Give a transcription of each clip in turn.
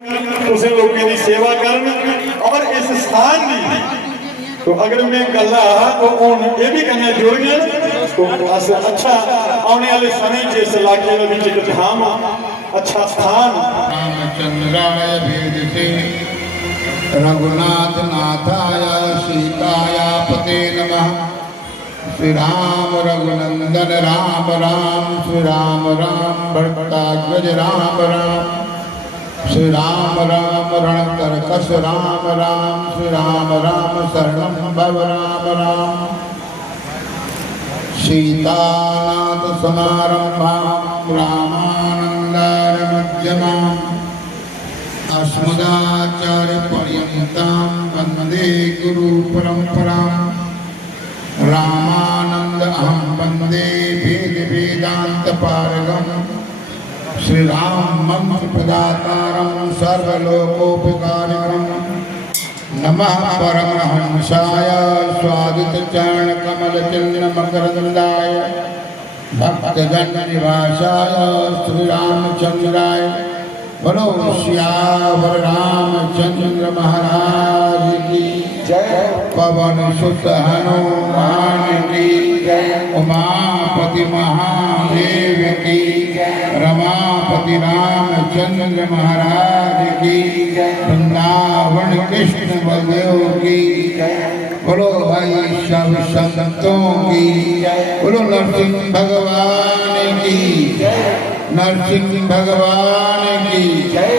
उसे लोगों की सेवा करन और इस स्थान की तो अगर उन्हें गल्ला तो उन ये भी कहना जुड़ गए तो अस अच्छा आने वाले समय च इस इलाके में एक धाम अच्छा स्थान रामचंद्राय भेदसे रघुनाथ नाथाय सीताया पते नमः। श्री राम रघुनंदन राम राम श्री राम राम भक्ताग्रज राम राम श्री राम राम रणकर्कश राम राम श्री राम राम शरणं भव राम राम। सीतानाथ समारंभां रामानंदाय मध्यमाम् अस्मदाचार्य पर्यन्तां वन्दे गुरु परंपराम्। रामानंद अहं वन्दे वेद वेदांत पारगम् श्री राम मंत्र प्रदातारं सर्वलोकोपकारिणं। नमः परमहंसाय स्वादित चरण कमल चिन्ह मकरंदाय भक्तजन निवासाय श्री रामचंद्राय। बोलो श्यावर रामचंद्र महाराज की जय। पवन सुत हनुमान की जय। उमापति महादेव की जय। रमापति रामचंद्र महाराज की जय। वृंदावन कृष्ण बलदेव की जय। बोलो भाई सब संतों की जय। बोलो नरसिंह भगवान की जय। नरसिंह भगवान की जय।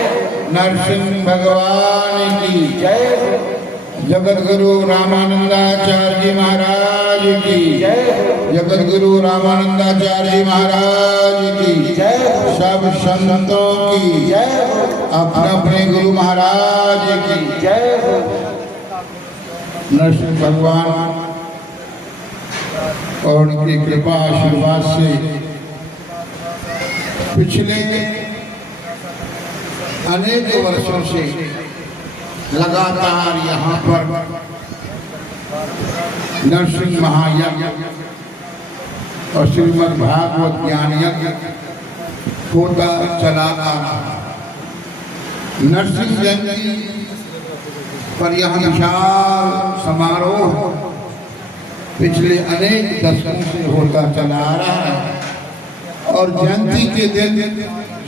नरसिंह भगवान की जय। जगत गुरु रामानंदाचार्य जी महाराज की जय। जगत गुरु रामानंदाचार्य जी महाराज की जय। सब संतों की जय। अपने अपने गुरु महाराज की जय। नरसिंह भगवान और उनकी कृपा आशीर्वाद से पिछले अनेक वर्षों से लगातार यहाँ पर नरसिंह महायज्ञ और श्रीमद् भागवत ज्ञान यज्ञ होता चला आ रहा। नरसिंह जयंती पर यह विशाल समारोह पिछले अनेक दशकों से होता चला आ रहा है। और जयंती के दिन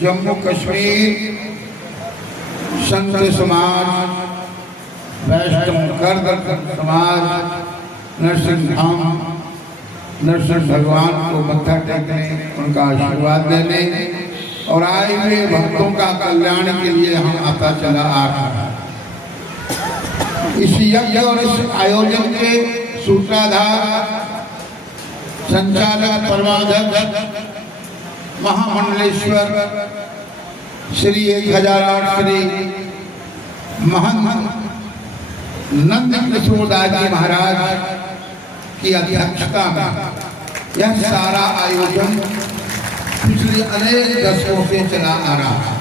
जम्मू कश्मीर संत समाज, वैष्णव कर्द समाज नरसिंह धाम नरसिंह भगवान को मत्था टेकने उनका आशीर्वाद देने और आए हुए भक्तों का कल्याण के लिए हम आता चला आ रहा है। इस यज्ञ और इस आयोजन के सूत्रधार संचालक परमाध्यक्ष महामंडलेश्वर श्री 1008 श्री महंत नंद किशोरदास जी महाराज की अध्यक्षता में यह सारा आयोजन पिछले अनेक दशकों से चला आ रहा है।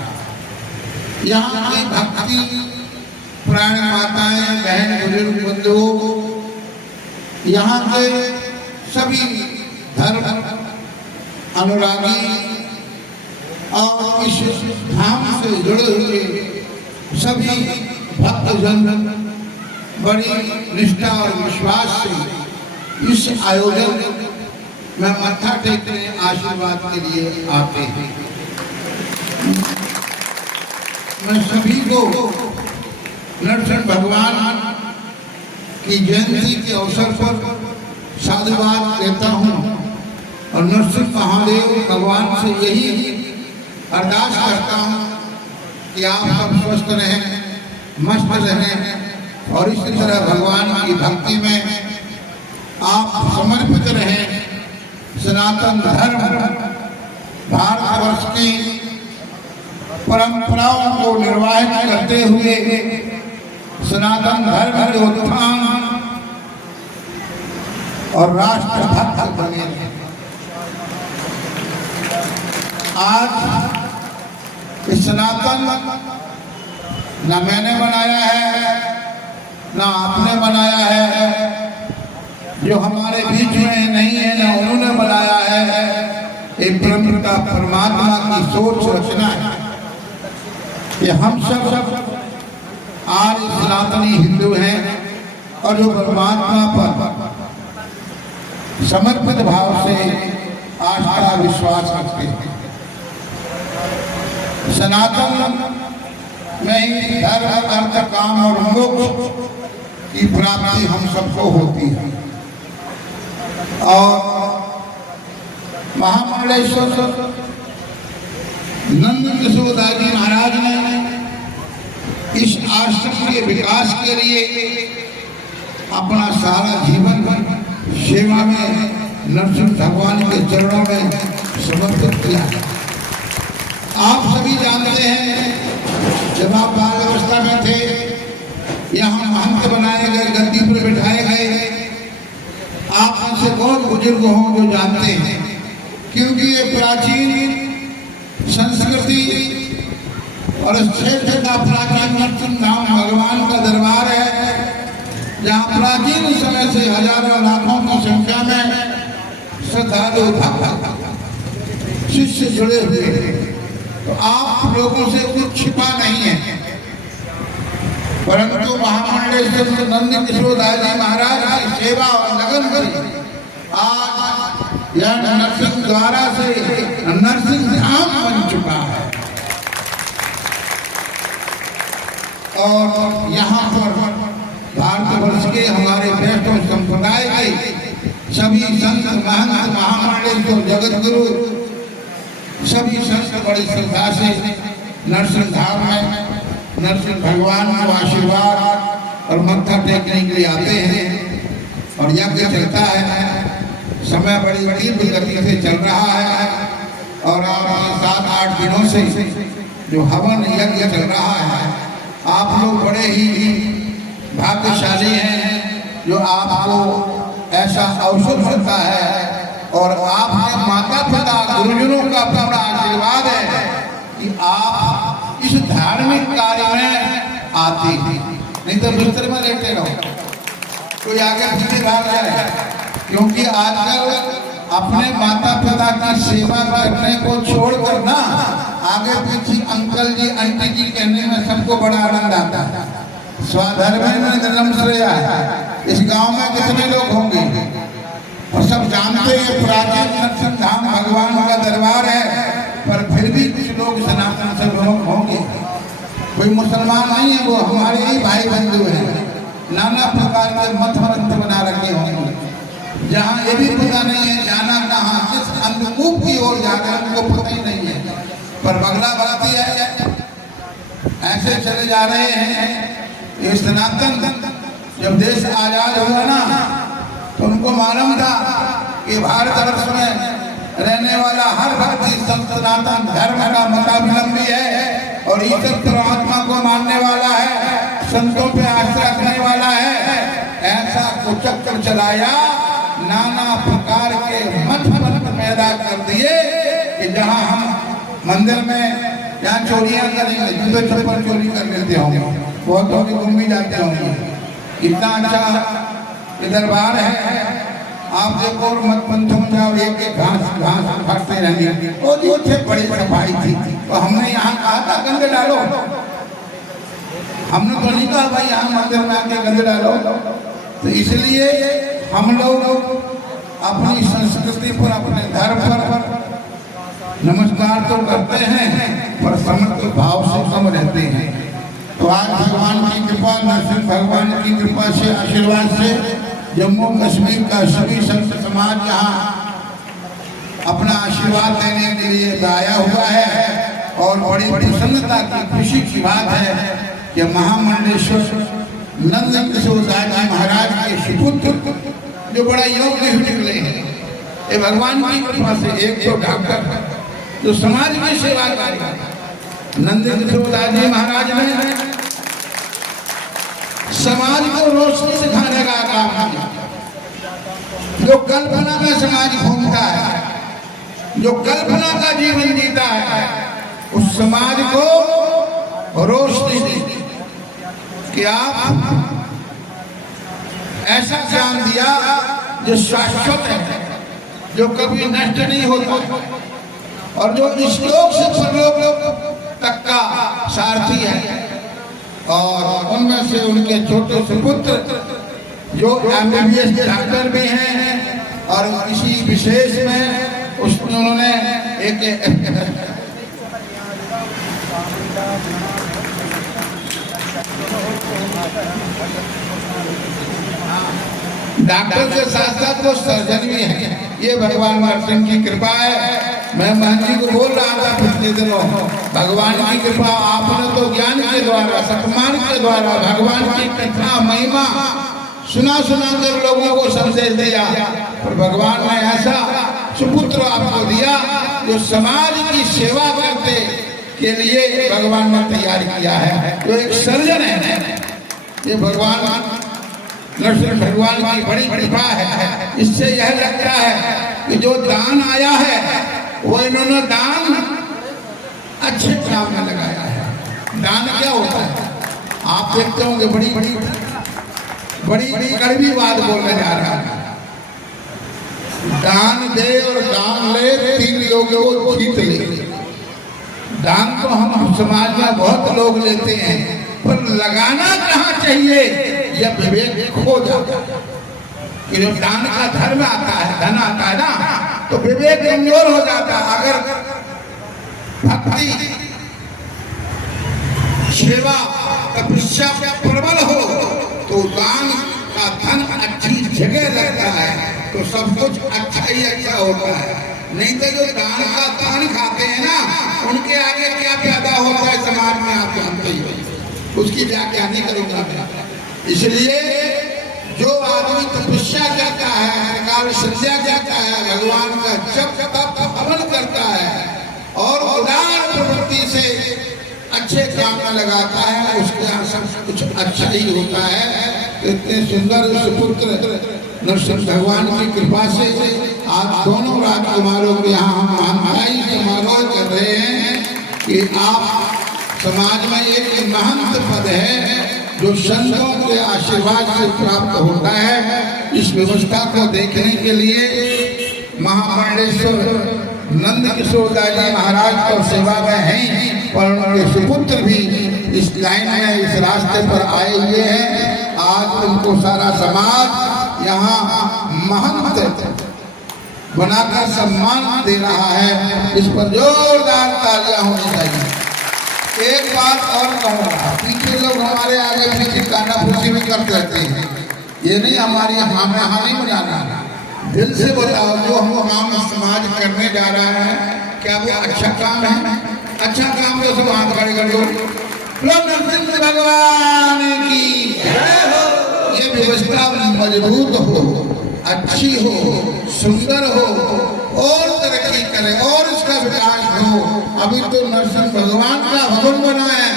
यहाँ की भक्ति प्राण माताएं बहन बुजुर्ग बंधु यहाँ के सभी धर्म अनुरागी और इस धाम से जुड़े हुए सभी भक्तजन बड़ी निष्ठा और विश्वास से इस आयोजन में मत्था टेकने आशीर्वाद के लिए आते हैं। मैं सभी को नरसिंह भगवान की जयंती के अवसर पर साधुवाद देता हूँ और नरसिंह महादेव भगवान से यही अरदास करता हूँ कि आप सब स्वस्थ रहें, मस्त रहें और इसी तरह भगवान की भक्ति में आप समर्पित रहें। सनातन धर्म भारतवर्ष की परंपराओं को निर्वाहित करते हुए सनातन धर्म के उत्थान और राष्ट्रभक्त बने रहे। आज इस सनातन न मैंने बनाया है न आपने बनाया है, जो हमारे बीच में नहीं है न उन्होंने बनाया है। एक ब्रह्म का परमात्मा की सोच रचना है। कि हम सब आज सनातनी हिंदू हैं और जो परमात्मा पर समर्पित भाव से आस्था विश्वास रखते हैं। सनातन में ही धर्म अर्थ काम और मोक्ष की प्राप्ति हम सबको होती है। और महामंडलेश्वर नंद किशोरदास जी महाराज ने इस आश्रम के विकास के लिए अपना सारा जीवन सेवा में नरसिंह भगवान के चरणों में समर्पित किया। आप सभी जानते हैं जब आप बाल अवस्था में थे, यहाँ महंत बनाए गए, गद्दी पर बिठाए गए। आप उनसे बहुत बुजुर्ग हों जो जानते हैं, क्योंकि ये प्राचीन संस्कृति और इस क्षेत्र का प्राचीन नरसिंह धाम भगवान का दरबार है, जहाँ प्राचीन समय से हजारों लाखों की संख्या में श्रद्धालु शिष्य जुड़े हुए हैं। तो आप लोगों से कुछ छिपा नहीं है, परंतु महामंडलेश्वर नंद किशोरदास जी महाराज की सेवा और लगन से आज यह नरसिंह द्वारा से नरसिंह धाम बन चुका है। और यहाँ पर भारतवर्ष के हमारे वैष्णव संप्रदाय के सभी संत महंत महामंडलेश्वर जगत गुरु सभी संत बड़ी श्रद्धा से नरसिंह धाम में नरसिंह भगवान को आशीर्वाद और मत्था टेकने के लिए आते हैं। और यज्ञ चलता है, समय बड़ी तीव्र गति से चल रहा है। और आप 7-8 दिनों से जो हवन यज्ञ चल रहा है, आप लोग बड़े ही भाग्यशाली हैं जो आपको ऐसा अवसर मिलता है। और आपके माता पिता गुरुजनों का बड़ा आशीर्वाद है कि आप इस धार्मिक कार्य में आते हैं, नहीं तो बिस्तर में लेटे रहो, कोई आगे पीछे भाग जाए। क्योंकि आजकल अपने माता पिता की सेवा करने को छोड़कर ना आगे पीछे अंकल जी आंटी जी कहने में सबको बड़ा आनंद आता है। स्वधर्म में जन्म श्रेया है। इस गांव में कितने लोग होंगे और सब जानते हैं प्राचीन नरसिंह धाम भगवान का दरबार है, पर फिर भी कुछ लोग सनातन से लोग होंगे। कोई मुसलमान नहीं है, वो हमारे ही भाई बंधु हैं। नाना प्रकार के मत मंत्र बना रखे होंगे, जहाँ ये भी पता नहीं है जाना कहाँ, किस अंधकूप की ओर जाना उनको पता ही नहीं है। पर बगला बढ़ती है, ऐसे चले जा रहे हैं। ये सनातन जब देश आजाद हुआ ना, तो उनको मालूम था कि भारतवर्ष में रहने वाला हर व्यक्ति सनातन धर्म का मतावलंबी है और ईश्वर परमात्मा को मानने वाला है, संतों पे आस्था रखने वाला है। ऐसा कुचक्कर चलाया, नाना प्रकार के मत पैदा कर दिए कि जहाँ हम मंदिर में यहाँ चोरियां करेंगे, जूते चप्पल चोरी कर लेते होंगे, बहुत लोग घूम भी जाते होंगे। इतना अच्छा दरबार है, आप देखो और मत पंथों में जाओ, एक घास काटते रहेंगे। वो जो थे बड़ी सफाई थी, तो हमने यहाँ कहा था गंदे डालो, हमने तो नहीं कहा भाई यहाँ मंदिर में आके गंदे डालो। तो इसलिए हम लोग अपनी संस्कृति पर, अपने धर्म पर नमस्कार तो करते हैं, पर समर्पित भाव से कम रहते हैं। तो आज भगवान की कृपा, नरसिंह भगवान की कृपा से, आशीर्वाद से जम्मू कश्मीर का सभी संत समाज यहाँ अपना आशीर्वाद देने के लिए आया हुआ है। और बड़ी प्रसन्नता की खुशी की बात है कि महामंडलेश्वर नंद किशोरदास जी महाराज के सुपुत्र जो बड़ा योग्य निकले हैं, ये भगवान की कृपा से। एक तो डॉक्टर जो समाज की सेवा कर नंद किशोरदास जी महाराज ने समाज को रोशनी सिखाने का काम किया। जो कल्पना में समाज घूमता है, जो कल्पना का जीवन जीता है, उस समाज को रोशनी दी कि आप ऐसा ज्ञान दिया जो शाश्वत है, जो कभी नष्ट नहीं होता और जो इस लोक से परलोक तक का सारथी है। और उनमें से उनके छोटे सुपुत्र जो MBBS डॉक्टर भी हैं और इसी विशेष में उसमें उन्होंने एक डॉक्टर के साथ साथ वो सर्जन भी है। ये भगवान नरसिंह की कृपा है। मैं महंत जी को बोल रहा था पिछले दिनों, भगवान की कृपा, आपने तो ज्ञान के द्वारा, सतमान के द्वारा भगवान की कथा महिमा सुना कर लोगों को संदेश दिया, पर भगवान ने ऐसा सुपुत्र आपको दिया जो समाज की सेवा करते के लिए भगवान ने तैयार किया है, जो एक सर्जन है। ये भगवान नरसिंह भगवान की बड़ी कृपा है। इससे यह लगता है कि जो दान आया है वो इन्होंने दान अच्छे काम में लगाया है। दान क्या होता है? आप देखते होंगे बड़ी कड़वी बात बोलने जा रहा है। दान दे और दान ले, तीन लोगों को जीत ले। दान तो हम समाज में बहुत लोग लेते हैं, पर लगाना कहाँ चाहिए यह विवेक खो जाता है। कि जब दान का धर्म आता है, धन आता है ना, तो विवेक कमजोर हो जाता है। अगर भक्ति, सेवा, तपस्या प्रबल हो तो दान का धन अच्छी जगह लगता है, तो सब कुछ अच्छा ही अच्छा होता है। नहीं तो जो दान का दान खाते हैं ना, उनके आगे क्या पैदा होता है समाज में आप जानते ही हो। उसकी व्याख्या नहीं करूंगा मैं। इसलिए जो आदमी तपस्या करता है, हरिकाल संध्या करता है, भगवान का जप तप हवन करता है और उदार प्रवृत्ति से अच्छे काम में लगाता है, उसके यहाँ सब कुछ अच्छा ही होता है। इतने सुंदर सुपुत्र नरसिंह भगवान की कृपा से आज दोनों राजकुमारों के यहाँ हम महामाई समारोह कर रहे हैं कि आप समाज में एक महंत पद है जो संतों के आशीर्वाद से प्राप्त होता है। इस व्यवस्था को देखने के लिए महामंडलेश्वर नंद किशोर दास जी महाराज तो सेवा में हैं, पर उनके सुपुत्र भी इस लाइन में, इस रास्ते पर आए हुए हैं। आज उनको सारा समाज यहाँ महंत बनाकर सम्मान दे रहा है। इस पर जोरदार तालियां होनी चाहिए। एक बात और कहूँगा, पीछे लोग हमारे आगे पीछे कानाफूसी भी करते रहते हैं, ये नहीं हमारी हामी बनाना। दिल से बताओ, जो हम समाज करने जा रहा है, क्या वो अच्छा काम है? अच्छा काम तो सब हाथ खड़े कर दो। नरसिंह भगवान की ये व्यवस्था मजबूत हो, अच्छी हो, सुंदर हो और तरक्की करे और इसका विकास हो। अभी तो नरसिंह भगवान का भवन बना है,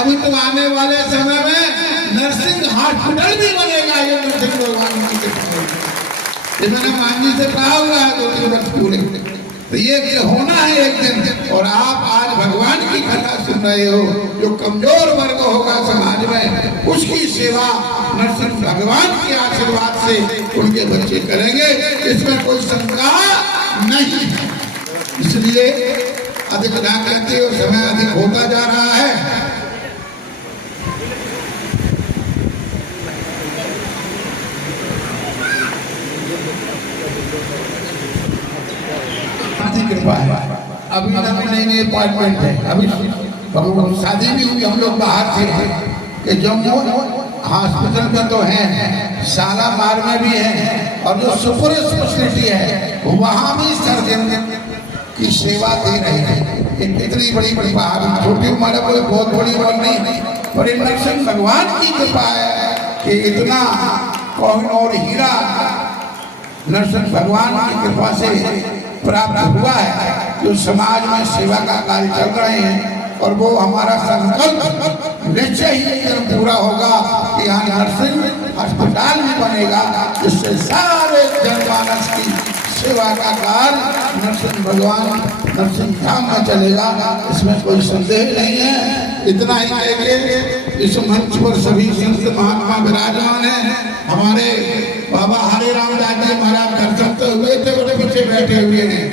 अभी तो आने वाले समय में नरसिंह हॉस्पिटल भी बनेगा। ये नरसिंह भगवान की ये मैंने मांझी से कहा हुआ है 2-3 वर्ष पूरे, तो ये होना है एक दिन। और आप आज भगवान की कथा सुन रहे हो, जो कमजोर वर्ग होगा समाज में, उसकी सेवा नरसिंह भगवान के आशीर्वाद से उनके बच्चे करेंगे, इसमें कोई शंका नहीं है। इसलिए अधिक ना कहते हो, समय अधिक होता जा रहा है। कृपा है। अभी नई अपॉइंटमेंट है, अभी शादी भी हुई, हम लोग बाहर थे कि जम्मू हॉस्पिटल में तो हैं, शालामार में भी है, और जो सुपर स्पेशलिटी है वहाँ भी सर्जन की सेवा दे रहे हैं। इतनी बड़ी कृपा, छोटी उम्र कोई बहुत बड़ी बात नहीं, पर नरसिंह भगवान की कृपा है कि इतना कोहिनूर हीरा नरसिंह भगवान की कृपा से प्राप्त हुआ है, जो समाज में सेवा का कार्य चल रहे हैं। और वो हमारा संकल्प निश्चय ही एकदम पूरा होगा कि यहाँ नरसिंह अस्पताल भी बनेगा, जिससे सारे जनमानस की सेवा का कार्य नरसिंह भगवान नरसिंह धाम में चलेगा, इसमें कोई संदेह नहीं है। इतना ही कहेंगे। इस मंच पर सभी संत महात्मा विराजमान हैं। हमारे बाबा हरे रामदास जी महाराज दर्शन तो हुए थे, बड़े बच्चे बैठे हुए हैं।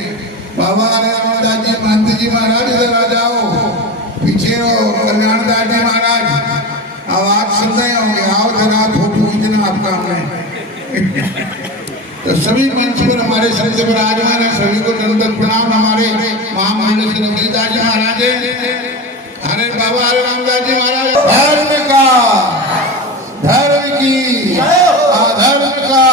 बाबा हरे रामदास जी महंत जी महाराज इधर आ जाओ, पीछे हो कल्याणदास जी महाराज आवाज सुन रहे होंगे, आओ जरा फोटो खींचना आपका हमने। तो सभी मंच पर हमारे संत विराजमान है, सभी को दंडवत प्रणाम। हमारे महामंडल श्री रघुवीरदास जी महाराज, हरे बाबा हरे रामदास जी महाराज। धर्म का, धर्म की, अधर्म का,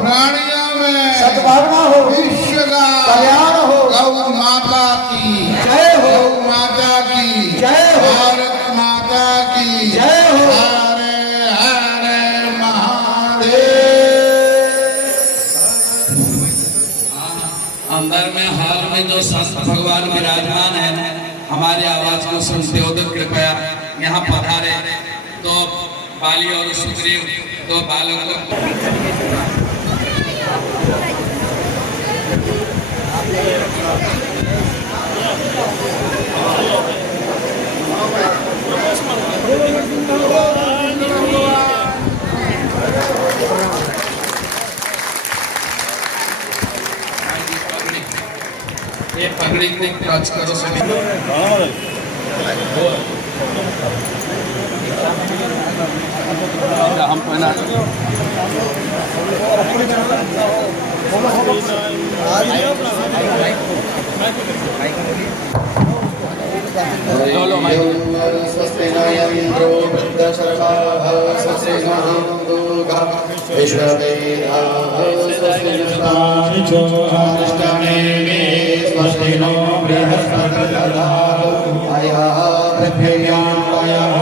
प्राणियों में सद्भावना हो, विश्व का कल्याण हो, गौ माता की जय हो, गौ माता की जय हो, भारत माता की जय हो। हरे हरे महादेव। अंदर में हाल में जो संत भगवान विराजमान है, हमारे आवाज को सुनते हो तो कृपया यहाँ पधारे। तो बाली और सुग्रीव दो बालकों ये पगड़ी को टच करो सभी। हम पहना स्वस्ति न इंद्रो वृद्धशर्वाः स्वस्ति महामृगाः विश्ववेदाः स्वस्ति नस्तानिष्टमेवे स्वस्ति नो बृहस्पतिर्दधातु अयः पृथिव्यां वयः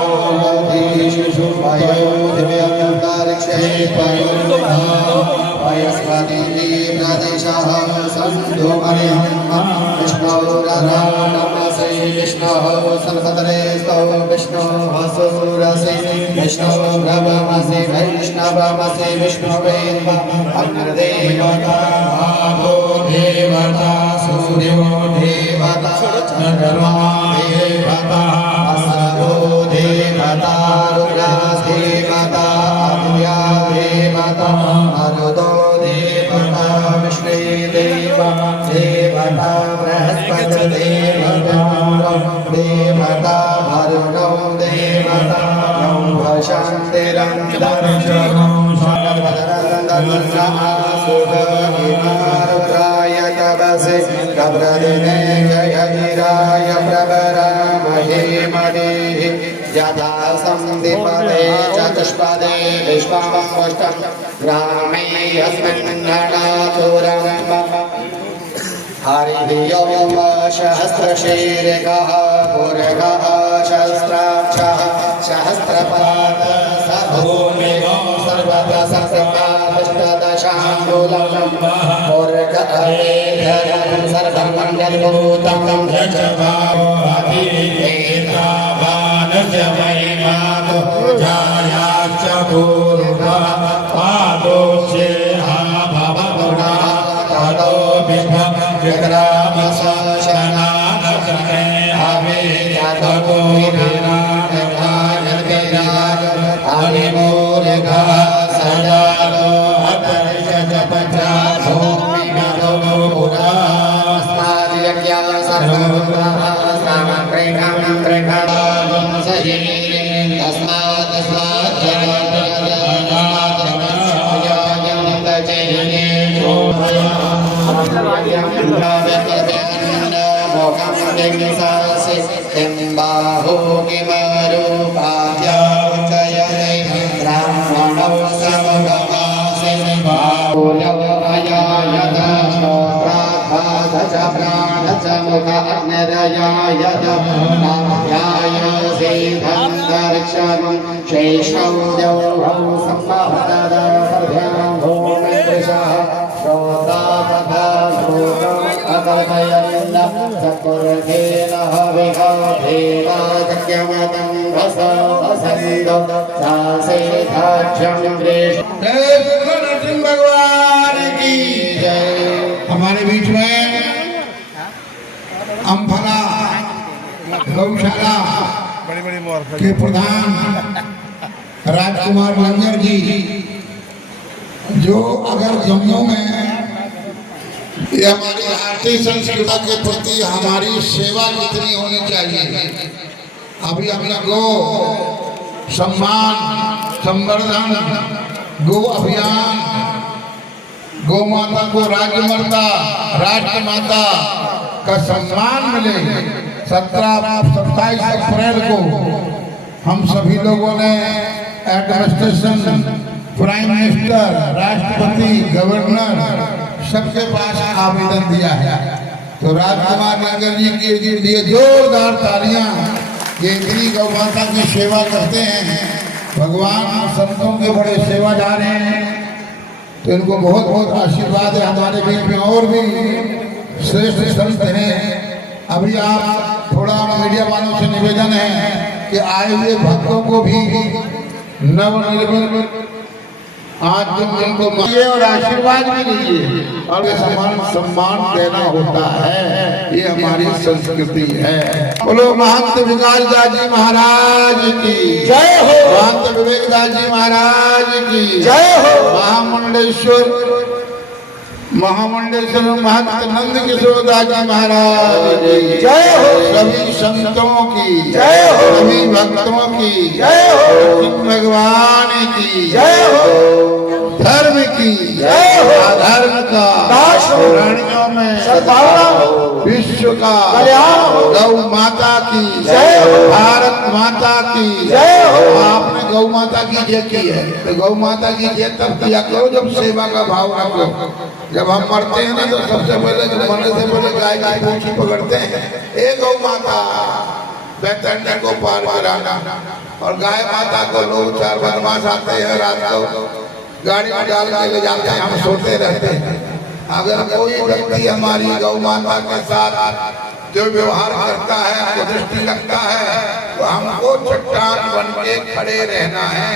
दिशु वयो दिव्यान्तरिक्षे वयस्पतिः प्रदेशः सन्धु मरियम् विष्णोरराणमसे विष्णोः सन्पतरेस्तौ विष्णोः सुरसे विष्णोः ब्रह्मसे वैष्णवमसे विष्णुवेद अग्निर्देवता भावो देवता सूर्यो देवता चन्द्रमा देवता असरो देवता रुद्रास देवता आदित्या देवता मरुतो देवता विष्णु देवता देवता बृहस्पति देवता देवता वरुणो देवता नौ शान्तिरन्दरन्दराय तपसे कब्रदिने जयधिराय प्रवरामहे मदेः यथा संदीपते चतुष्पदे विश्वामुष्टं ग्रामे यस्मिन्नडातुरं हरिः ओम सहस्रशीर्षः पुरगः सहस्राक्षः सहस्रपादः सभूमिः सर्वतः सहस्रपादष्टदशाङ्गुलं पुरगः सर्वमण्डलभूतं रजभावाभिनेत्रावानस्य महिमातो जायाच्च पूर्वः पादोषे भवगुणः ततो विभव विक्रामशासनानसने अवेयतो विराजगानविराज अनिमूलकः सजातो अतर्षजपत्राभो विगतो पुरास्ताद्यज्ञा सर्वभूतः समग्रेणं त्रिगणं सहीरे तस्मात् बाहो किमरूपाद्याचयने ब्राह्मणौ समगमासे बाहुलवयायत श्रोत्राद्भात च प्राण च मुख अग्निरयायत नाभ्याय सेधन्तरिक्षं शेषौ द्यौः सम्भवतद सर्व्यां भूमिदृशः श्रोता तथा अकल्पयन्न चतुर्धेन विहाधेना जज्ञमतं वसवसन्दो सासेधाक्षं नरसिंह भगवान की जय। हमारे बीच में अम्फला गौशाला के प्रधान राजकुमार लंगर जी, जो अगर जम्मू में ये हमारी भारतीय संस्कृति के प्रति हमारी सेवा कितनी होनी चाहिए। अभी हमने गो सम्मान संवर्धन, गो अभियान, गौ माता को राष्ट्र माता का सम्मान मिले 27 अप्रैल को हम सभी लोगों ने एडमिनिस्ट्रेशन, प्राइम मिनिस्टर, राष्ट्रपति, गवर्नर सबके पास आवेदन दिया है। तो राजकुमार नगर जी के लिए जोरदार तालियां। ये इतनी गौ माता की सेवा करते हैं, भगवान संतों के बड़े सेवादार हैं, तो इनको बहुत बहुत आशीर्वाद है। हमारे बीच में और भी श्रेष्ठ संत हैं। अभी आप थोड़ा मीडिया वालों से निवेदन है कि आए हुए भक्तों को भी नवनिर्मित आज तुम इनको मानिए और आशीर्वाद भी लीजिए और सम्मान देना होता है। ये हमारी संस्कृति है। बोलो महंत विकास दास जी महाराज की जय हो। महंत विवेक दास जी महाराज की जय हो। महामंडलेश्वर महंत नंद किशोर दास जी महाराज की जय हो। सभी संतों की जय हो। सभी भक्तों की जय हो। भगवान की जय हो। धर्म की जय हो। धर्म का दास हो। प्राणियों में सद्भावना हो। विश्व का कल्याण हो। गौ माता की जय हो। भारत माता की जय हो। आपने गौ माता की जय की है, तो गौ माता की जय तब किया करो जब सेवा का भाव रखो। जब हम मरते हैं ना तो सबसे पहले मरने से पहले गाय की पूंछी पकड़ते हैं, ए गौ माता बैतरणी को पार कराना। और गाय माता को लोग 4 बदमाश आते हैं, रात को गाड़ी में डाल के ले जाते हैं, हम सोते रहते हैं। अगर कोई व्यक्ति हमारी गौ माता के साथ जो व्यवहार करता है, को दृष्टि रखता है, तो हमको चट्टान बन के खड़े रहना है।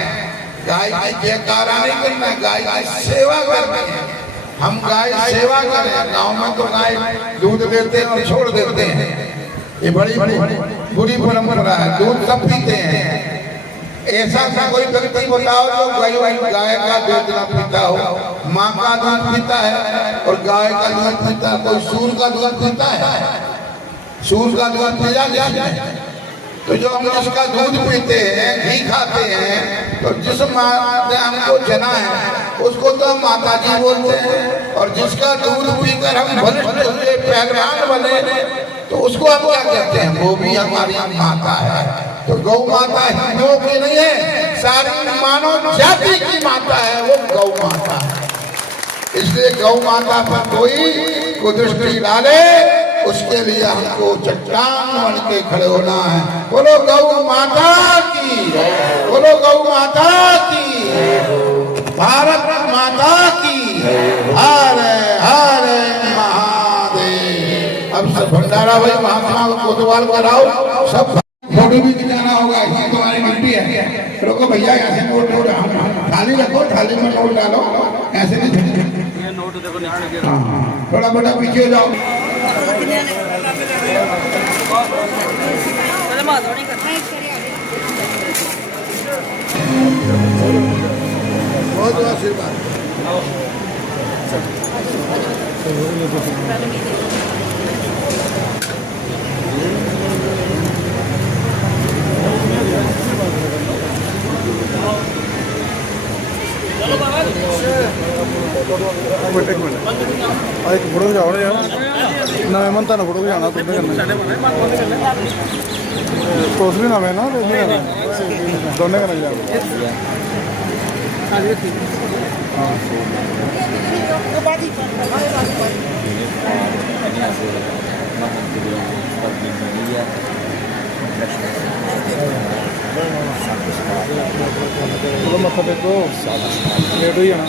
गाय की जयकारा नहीं करना, गाय की सेवा करनी है। हम गाय सेवा करें। गांव में तो गाय दूध देते हैं और छोड़ देते हैं, ये बड़ी बुरी परंपरा है। दूध सब पीते हैं। ऐसा कोई व्यक्ति बताओ जो गाय का दूध ना पीता हो। माँ का दूध पीता है और गाय का दूध पीता है। कोई सूर का दूध पीता है? सूर का दूध पिया जाता है। तो जो हम जिसका दूध पीते हैं, घी खाते हैं, तो जिस माँ ने हमको जना है उसको तो हम माता जी बोलते हैं। और जिसका दूध पीकर हम बलिष्ठ हुए, पहलवान बने, तो उसको हम क्या कहते हैं? वो भी हमारी माता है। तो गौ माता हिंदुओं की नहीं है, सारी मानव जाति की माता है वो गौ माता है। इसलिए गौ माता पर कोई कुदृष्टि डाले उसके लिए हमको चट्टान बन के खड़े होना है। बोलो गौ माता की, बोलो गौ माता की, भारत माता की, हरे हरे महादेव। अब सब भंडारा भाई महात्मा को कोतवाल कराओ, सब फोटो भी दिखाना होगा। इसमें तुम्हारी मिट्टी है, रोको भैया, ऐसे नोट थाली रखो, थाली में नोट डालो, ऐसे नहीं। थोड़ा बड़ा पीछे जाओ। बहुत आशीर्वाद। फोटो खिचाओ यार, नवे मन तेन फोटो खिचाना तुंदे कन्नै तुस भी नवे ना, दोने कन्नै खिचाओ। चलो मत्था टेको, लेट हो जाना।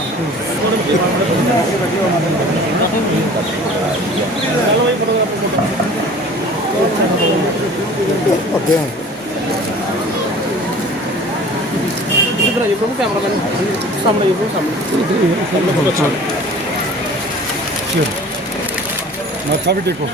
अगे इधर आइए प्रभु, कैमरा मैन सामने आइए प्रभु, सामने माथा भी टेको।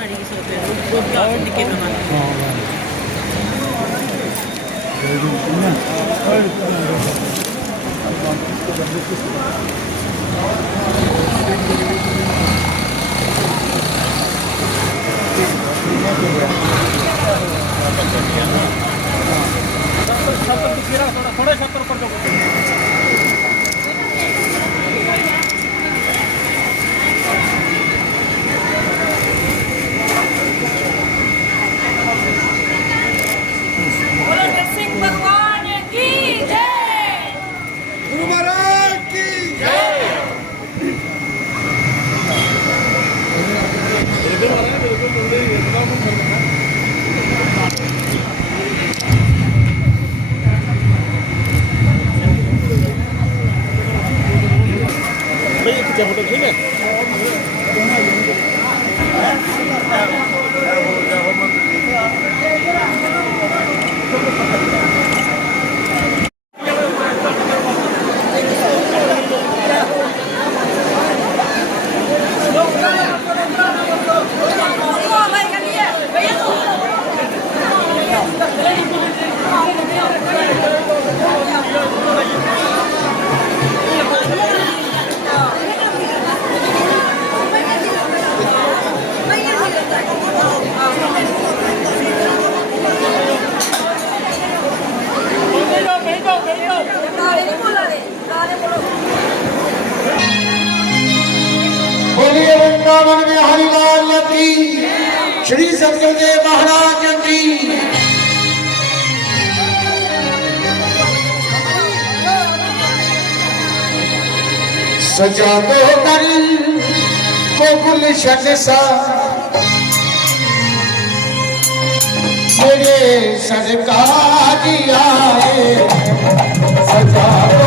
बोलो नरसिंह भगवान की जय। गुरु महाराज की बोलिए वृंदावन में हरिलाल की, श्री सत्यदेव महाराज की। सजा दो कर को गुलशन सा मेरे सरकार आए, सजा दो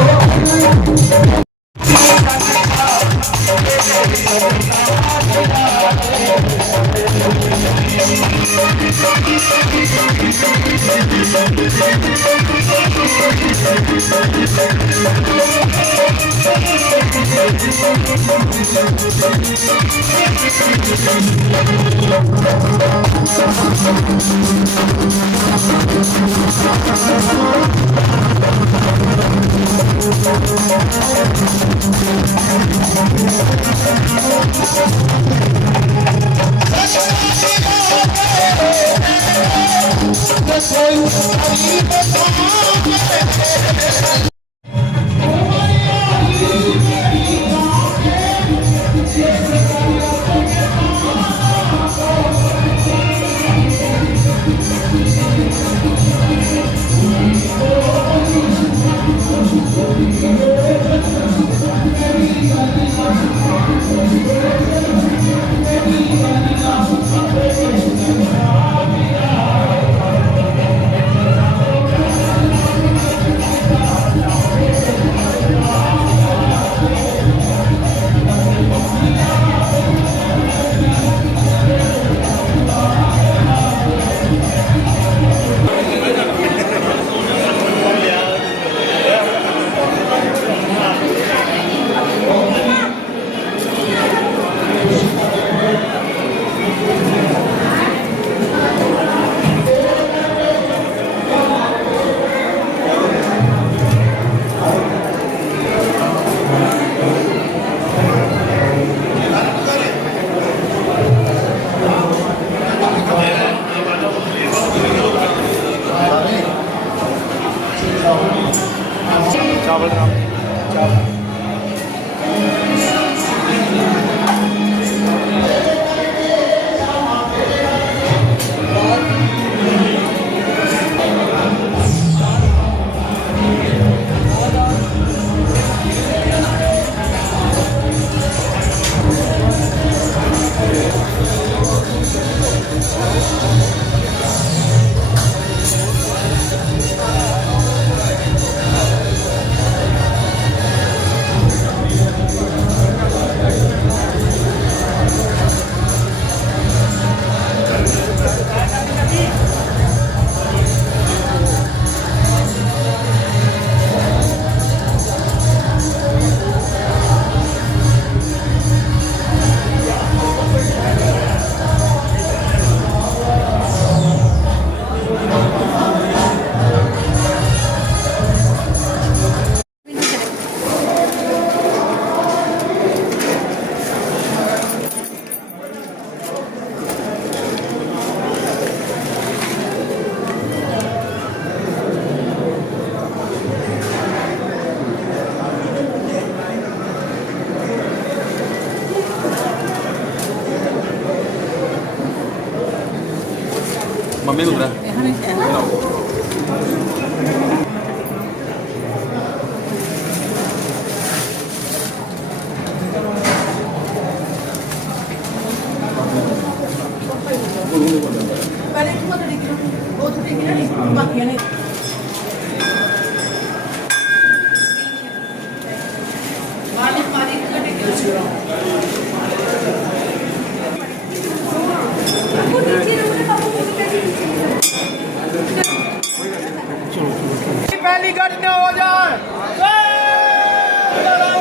पहली घटना हो जाए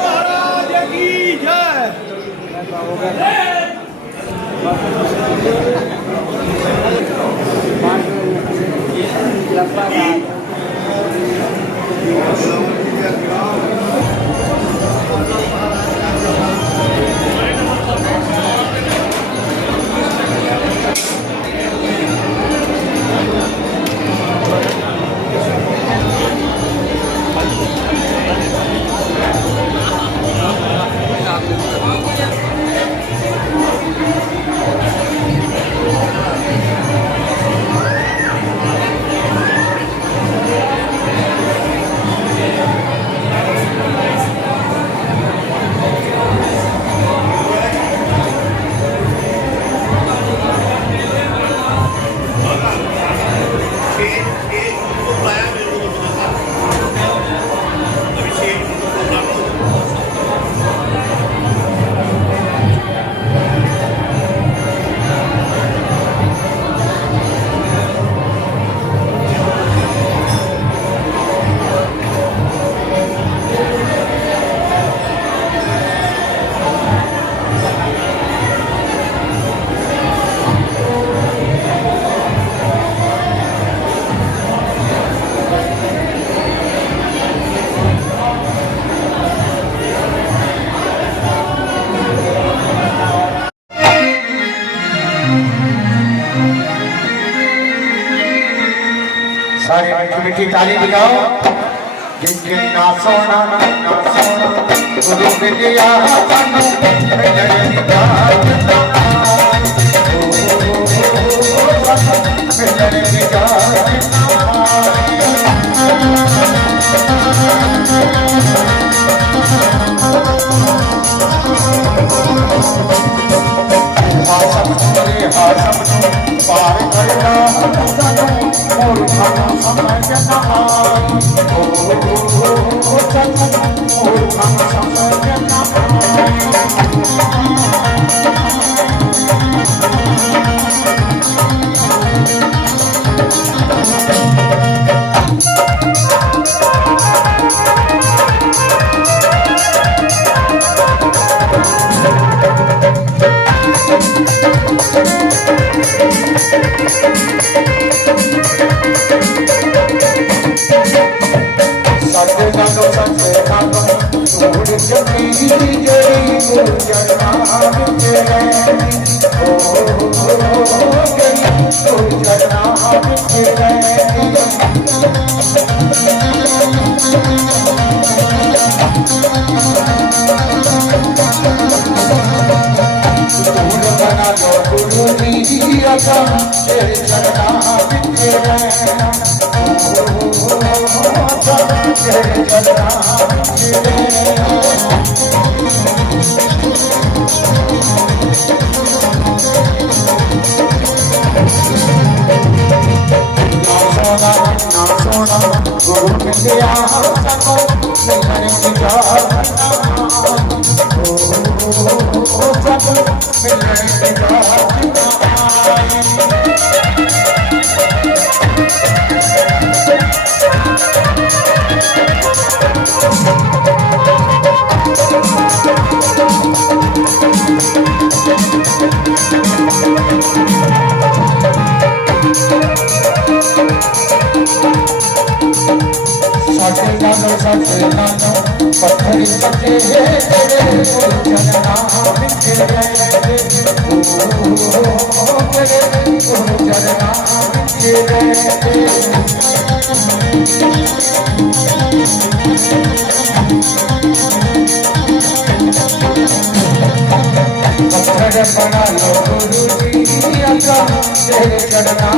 महाराज की जय। सारी मीठी मीठी ताली दिखाओ। जिनके ना सोना गुरु मिलिया पार करना बना लो गुरु जी जगना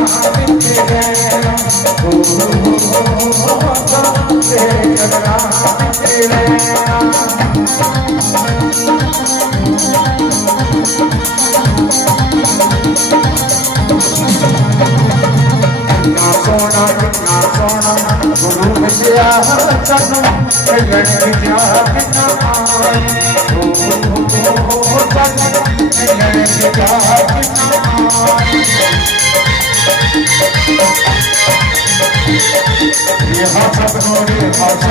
तेरे जगना तेरे सोना गुरु विद्या तनु कल्याण विद्या बिना कल्याण विद्या यहाँ सब नोरे सब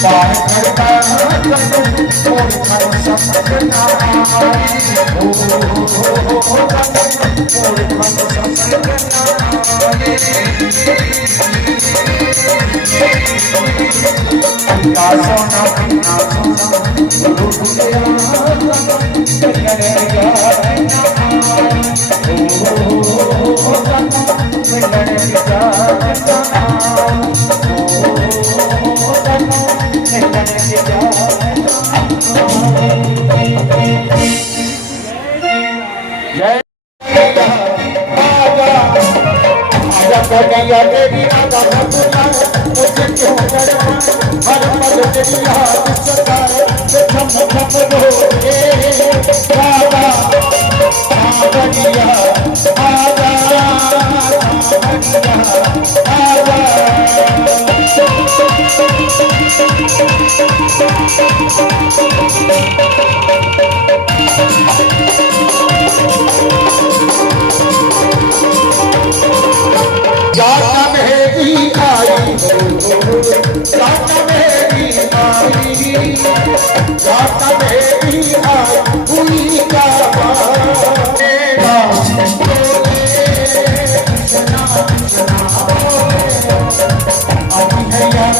पार करता तेरी राधा मुझे क्यों हर पल तेरी याद सताए थम थम रोए राधा आजा आजा जाता मेरी आई जाता मेरी आई जाता मेरी आई हुई का मेरा अभी है यार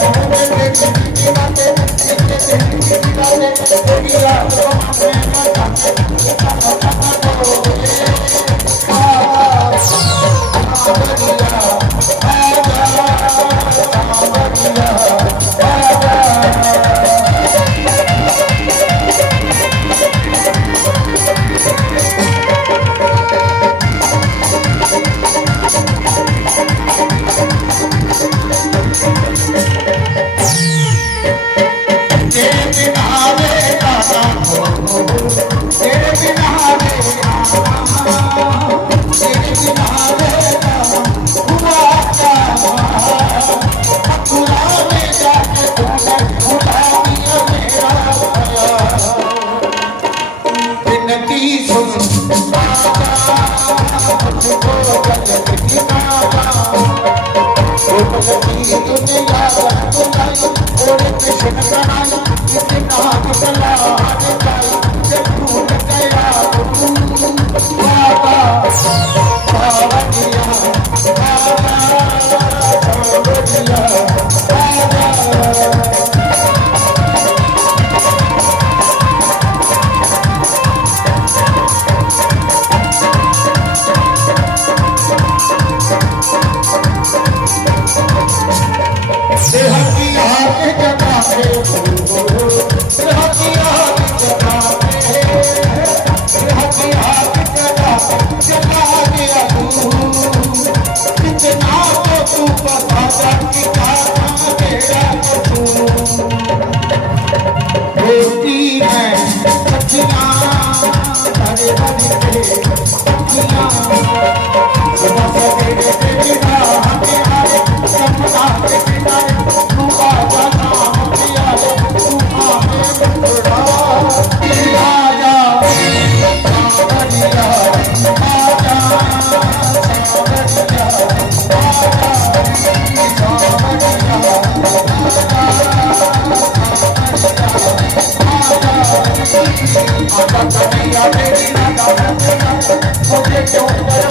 मुझे क्यों